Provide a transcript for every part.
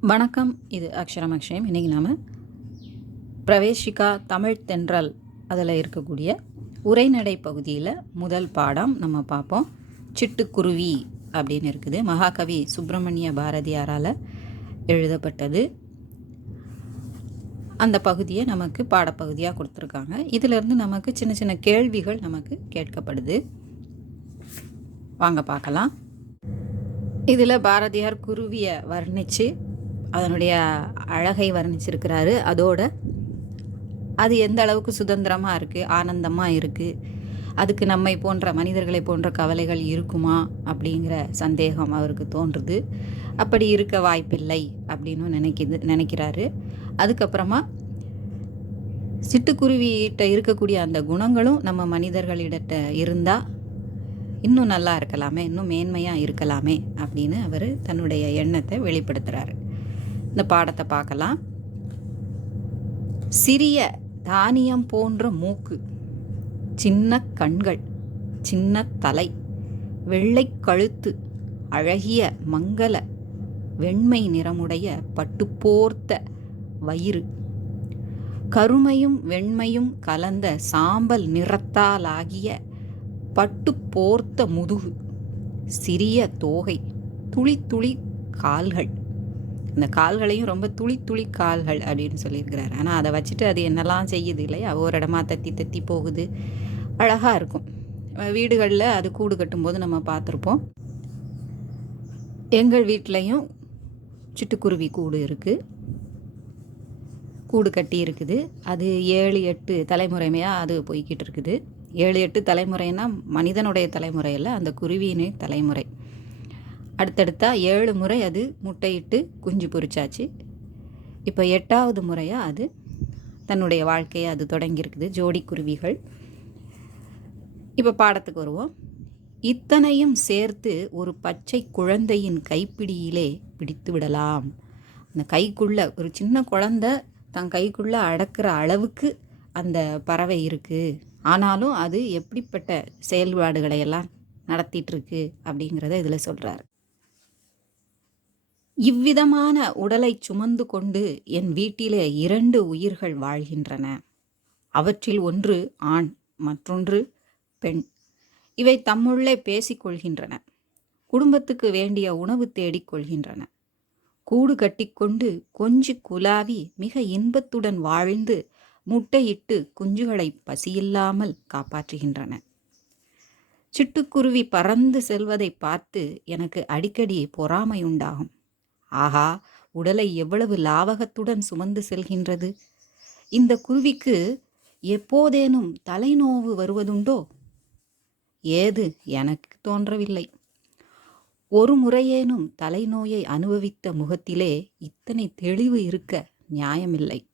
வணக்கம். இது அக்ஷரம் அக்ஷயம். இன்றைக்கி நாம் பிரவேஷிகா தமிழ் தென்றல் அதில் இருக்கக்கூடிய உரைநடை பகுதியில் முதல் பாடம் நம்ம பார்ப்போம். சிட்டுக்குருவி அப்படின்னு இருக்குது. மகாகவி சுப்பிரமணிய பாரதியாரால் எழுதப்பட்டது. அந்த பகுதியை நமக்கு பாடப்பகுதியாக கொடுத்துருக்காங்க. இதிலிருந்து நமக்கு சின்ன சின்ன கேள்விகள் நமக்கு கேட்கப்படுது. வாங்க பார்க்கலாம். இதில் பாரதியார் குருவியை வர்ணித்து அதனுடைய அழகை வர்ணிச்சிருக்கிறாரு. அதோட அது எந்த அளவுக்கு சுதந்திரமாக இருக்குது ஆனந்தமாக இருக்குது அதுக்கு நம்மை போன்ற மனிதர்களை போன்ற கவலைகள் இருக்குமா அப்படிங்கிற சந்தேகம் அவருக்கு தோன்றுது. அப்படி இருக்க வாய்ப்பில்லை அப்படின்னு நினைக்கிது நினைக்கிறாரு. அதுக்கப்புறமா சிட்டுக்குருவிகிட்ட இருக்கக்கூடிய அந்த குணங்களும் நம்ம மனிதர்களிடட்ட இருந்தால் இன்னும் நல்லா இருக்கலாமே இன்னும் மேன்மையாக இருக்கலாமே அப்படின்னு அவர் தன்னுடைய எண்ணத்தை வெளிப்படுத்துகிறாரு இந்த பாடத்தை பார்க்கலாம். சிறிய தானியம் போன்ற மூக்கு சின்ன கண்கள் சின்ன தலை வெள்ளை கழுத்து அழகிய மங்கள வெண்மை நிறமுடைய பட்டுப்போர்த்த வயிறு கருமையும் வெண்மையும் கலந்த சாம்பல் நிறத்தாலாகிய பட்டு போர்த்த முதுகு சிறிய தோகை துளி துளி கால்கள் இந்த கால்களையும் ரொம்ப துளி துளி கால்கள் அப்படின்னு சொல்லியிருக்கிறாரு. ஆனால் அதை வச்சுட்டு அது என்னெல்லாம் செய்யுது இல்லையா? ஒரு இடமா தத்தி தத்தி போகுது. அழகாக இருக்கும். வீடுகளில் அது கூடு கட்டும்போது நம்ம பார்த்துருப்போம். எங்கள் வீட்லேயும் சிட்டுக்குருவி கூடு இருக்குது கூடு கட்டி இருக்குது. அது ஏழு எட்டு தலைமுறைமையாக அது போய்கிட்டு இருக்குது. ஏழு எட்டு தலைமுறைன்னா மனிதனுடைய தலைமுறையில் அந்த குருவியினே தலைமுறை. அடுத்தடுத்தா ஏழு முறை அது முட்டையிட்டு குஞ்சு பொரிச்சாச்சு. இப்போ எட்டாவது முறையாக அது தன்னுடைய வாழ்க்கையை அது தொடங்கியிருக்குது. ஜோடி குருவிகள். இப்போ பாடத்துக்கு வருவோம். இத்தனையும் சேர்த்து ஒரு பச்சை குழந்தையின் கைப்பிடியிலே பிடித்து விடலாம். அந்த கைக்குள்ளே ஒரு சின்ன குழந்தை தன் கைக்குள்ளே அடக்கிற அளவுக்கு அந்த பறவை இருக்குது ஆனாலும் அது எப்படிப்பட்ட செயல்பாடுகளை எல்லாம் நடத்திட்டுருக்கு அப்படிங்கிறத இதில் சொல்கிறார் இவ்விதமான உடலை சுமந்து கொண்டு என் வீட்டிலே இரண்டு உயிர்கள் வாழ்கின்றன. அவற்றில் ஒன்று ஆண் மற்றொன்று பெண். இவை தம்முள்ளே பேசிக்கொள்கின்றன குடும்பத்துக்கு வேண்டிய உணவு தேடிக் கொள்கின்றன. கூடு கட்டிக்கொண்டு கொஞ்சி குலாவி மிக இன்பத்துடன் வாழ்ந்து முட்டையிட்டு குஞ்சுகளை பசியில்லாமல் காப்பாற்றுகின்றன. சிட்டுக்குருவி பறந்து செல்வதை பார்த்து எனக்கு அடிக்கடி பொறாமை உண்டாகும். ஆகா உடலை எவ்வளவு லாவகத்துடன் சுமந்து செல்கின்றது? இந்த குருவிக்கு எப்போதேனும் தலைநோவு வருவதுண்டோ? ஏது எனக்கு தோன்றவில்லை. ஒரு முறையேனும் தலைநோயை அனுபவித்த முகத்திலே இத்தனை தெளிவு இருக்க நியாயமில்லை.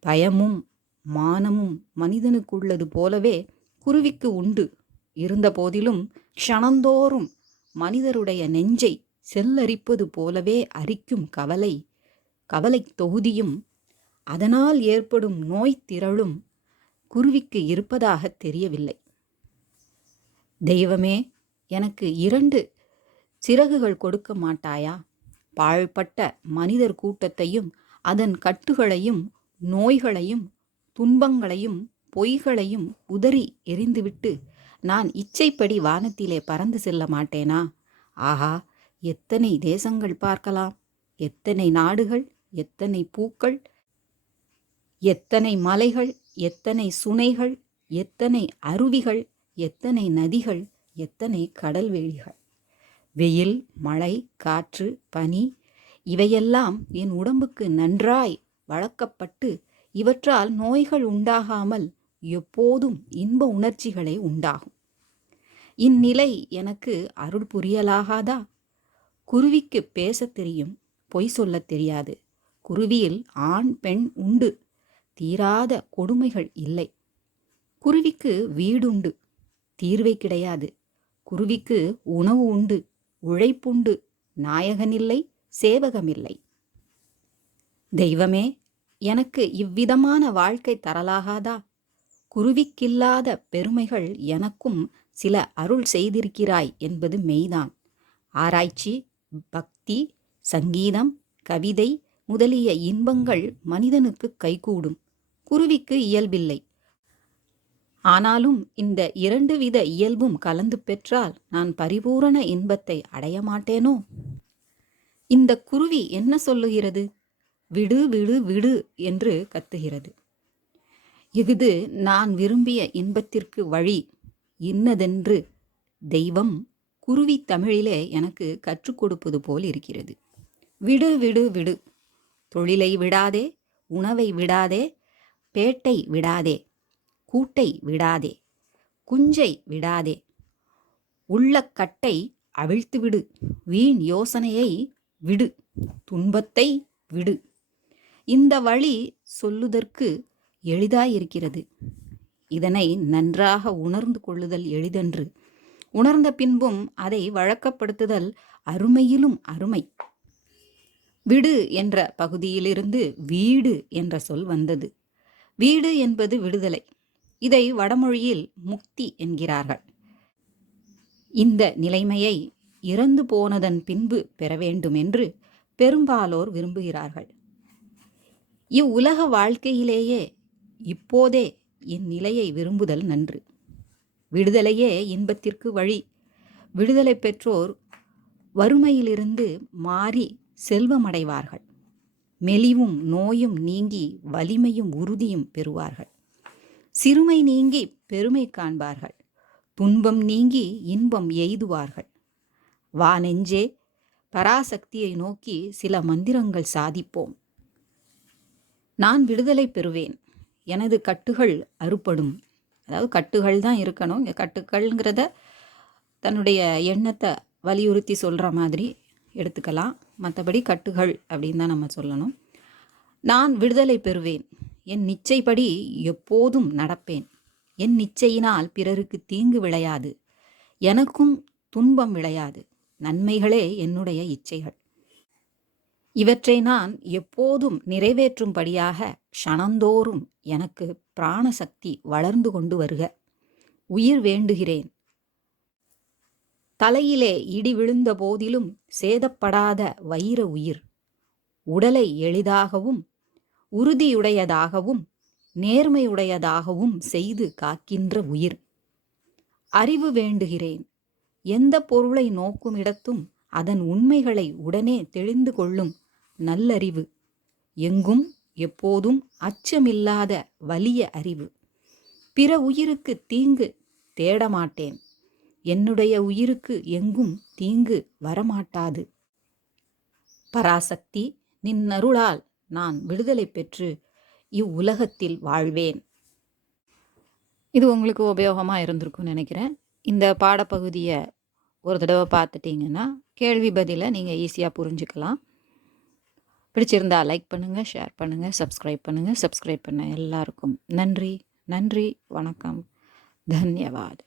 பயமும் மானமும் மனிதனுக்குள்ளது போலவே குருவிக்கு உண்டு. இருந்தபோதிலும் க்ஷணந்தோறும் மனிதருடைய நெஞ்சை செல்லரிப்பது போலவே அரிக்கும் கவலை கவலை தொகுதியும் அதனால் ஏற்படும் நோய் திரளும் குருவிக்கு இருப்பதாக தெரியவில்லை. தெய்வமே எனக்கு இரண்டு சிறகுகள் கொடுக்க மாட்டாயா பாழ்பட்ட மனிதர் கூட்டத்தையும் அதன் கட்டுகளையும் நோய்களையும் துன்பங்களையும் பொய்களையும் உதறி எரிந்துவிட்டு நான் இச்சைப்படி வானத்திலே பறந்து செல்ல மாட்டேனா? ஆஹா எத்தனை தேசங்கள் பார்க்கலாம்? எத்தனை நாடுகள்? எத்தனை பூக்கள்? எத்தனை மலைகள்? எத்தனை சுனைகள்? எத்தனை அருவிகள்? எத்தனை நதிகள்? எத்தனை கடல்வெளிகள்? வெயில் மழை காற்று பனி இவையெல்லாம் என் உடம்புக்கு நன்றாய் வளர்க்கப்பட்டு இவற்றால் நோய்கள் உண்டாகாமல் எப்போதும் இன்ப உணர்ச்சிகளே உண்டாகும். இந்நிலை எனக்கு அருள் புரியலாகாதா? குருவிக்கு பேசத் தெரியும் பொய் சொல்லத் தெரியாது. குருவியில் ஆண் பெண் உண்டு. தீராத கொடுமைகள் இல்லை. குருவிக்கு வீடுண்டு தீர்வை கிடையாது. குருவிக்கு உணவு உண்டு உழைப்புண்டு நாயகனில்லை சேவகமில்லை. தெய்வமே எனக்கு இவ்விதமான வாழ்க்கை தரலாகாதா? குருவிக்கில்லாத பெருமைகள் எனக்கும் சில அருள் செய்திருக்கிறாய் என்பது மெய்தான். ஆராய்ச்சி பக்தி சங்கீதம் கவிதை முதலிய இன்பங்கள் மனிதனுக்கு கைகூடும். குருவிக்கு இயல்பில்லை. ஆனாலும் இந்த இரண்டு வித இயல்பும் கலந்து பெற்றால் நான் பரிபூரண இன்பத்தை அடைய மாட்டேனோ? இந்த குருவி என்ன சொல்லுகிறது? விடு விடு விடு என்று கத்துகிறது. இஃது நான் விரும்பிய இன்பத்திற்கு வழி இன்னதென்று தெய்வம் குருவி தமிழிலே எனக்கு கற்றுக் கொடுப்பது போல் இருக்கிறது. விடு விடு விடு. தொழிலை விடாதே உணவை விடாதே பேட்டை விடாதே கூட்டை விடாதே குஞ்சை விடாதே உள்ள கட்டை அவிழ்த்து விடு. வீண் யோசனையை விடு துன்பத்தை விடு. இந்த வழி சொல்லுதற்கு எளிதாயிருக்கிறது. இதனை நன்றாக உணர்ந்து கொள்ளுதல் எளிதன்று. உணர்ந்த பின்பும் அதை வழக்கப்படுத்துதல் அருமையிலும் அருமை. விடு என்ற பகுதியிலிருந்து வீடு என்ற சொல் வந்தது. வீடு என்பது விடுதலை. இதை வடமொழியில் முக்தி என்கிறார்கள். இந்த நிலைமையை இறந்து போனதன் பின்பு பெற வேண்டும் என்று பெரும்பாலோர் விரும்புகிறார்கள். இவ்வுலக வாழ்க்கையிலேயே இப்போதே என் நிலையை விரும்புதல் நன்று. விடுதலையே இன்பத்திற்கு வழி. விடுதலை பெற்றோர் வறுமையிலிருந்து மாறி செல்வமடைவார்கள். மெலிவும் நோயும் நீங்கி வலிமையும் உறுதியும் பெறுவார்கள். சிறுமை நீங்கி பெருமை காண்பார்கள். துன்பம் நீங்கி இன்பம் எய்துவார்கள். வா நெஞ்சே பராசக்தியை நோக்கி சில மந்திரங்கள் சாதிப்போம். நான் விடுதலை பெறுவேன். எனது கட்டுகள் அறுப்படும் அதாவது கட்டுகள் தான் இருக்கணும். இங்கே கட்டுக்கள்ங்கிறத தன்னுடைய எண்ணத்தை வலியுறுத்தி சொல்கிற மாதிரி எடுத்துக்கலாம். மற்றபடி கட்டுகள் அப்படின்னு தான் நம்ம சொல்லணும். நான் விடுதலை பெறுவேன். என் நிச்சைப்படி எப்போதும் நடப்பேன். என் நிச்சயினால் பிறருக்கு தீங்கு விளையாது. எனக்கும் துன்பம் விளையாது. நன்மைகளே என்னுடைய இச்சைகள். இவற்றை நான் எப்போதும் நிறைவேற்றும்படியாக க்ஷணந்தோறும் எனக்கு பிராணசக்தி வளர்ந்து கொண்டு வருக. உயிர் வேண்டுகிறேன். தலையிலே இடி விழுந்த போதிலும் சேதப்படாத வைர உயிர். உடலை எளிதாகவும் உறுதியுடையதாகவும் நேர்மையுடையதாகவும் செய்து காக்கின்ற உயிர். அறிவு வேண்டுகிறேன். எந்த பொருளை நோக்கும் இடத்தும் அதன் உண்மைகளை உடனே தெளிந்து கொள்ளும் நல்லறிவு. எங்கும் எப்போதும் அச்சமில்லாத வலிய அறிவு. பிற உயிருக்கு தீங்கு தேடமாட்டேன். என்னுடைய உயிருக்கு எங்கும் தீங்கு வரமாட்டாது. பராசக்தி நின்னருளால் நான் விடுதலை பெற்று இவ்வுலகத்தில் வாழ்வேன். இது உங்களுக்கு உபயோகமாக இருந்திருக்கும்னு நினைக்கிறேன். இந்த பாடப்பகுதியை ஒரு தடவை பார்த்துட்டிங்கன்னா கேள்வி பதிலை நீங்கள் ஈஸியாக புரிஞ்சுக்கலாம். பிடிச்சிருந்தா லைக் பண்ணுங்கள் ஷேர் பண்ணுங்கள் சப்ஸ்கிரைப் பண்ணுங்கள் சப்ஸ்கிரைப் பண்ண எல்லாருக்கும் நன்றி நன்றி வணக்கம் தன்யவாத்.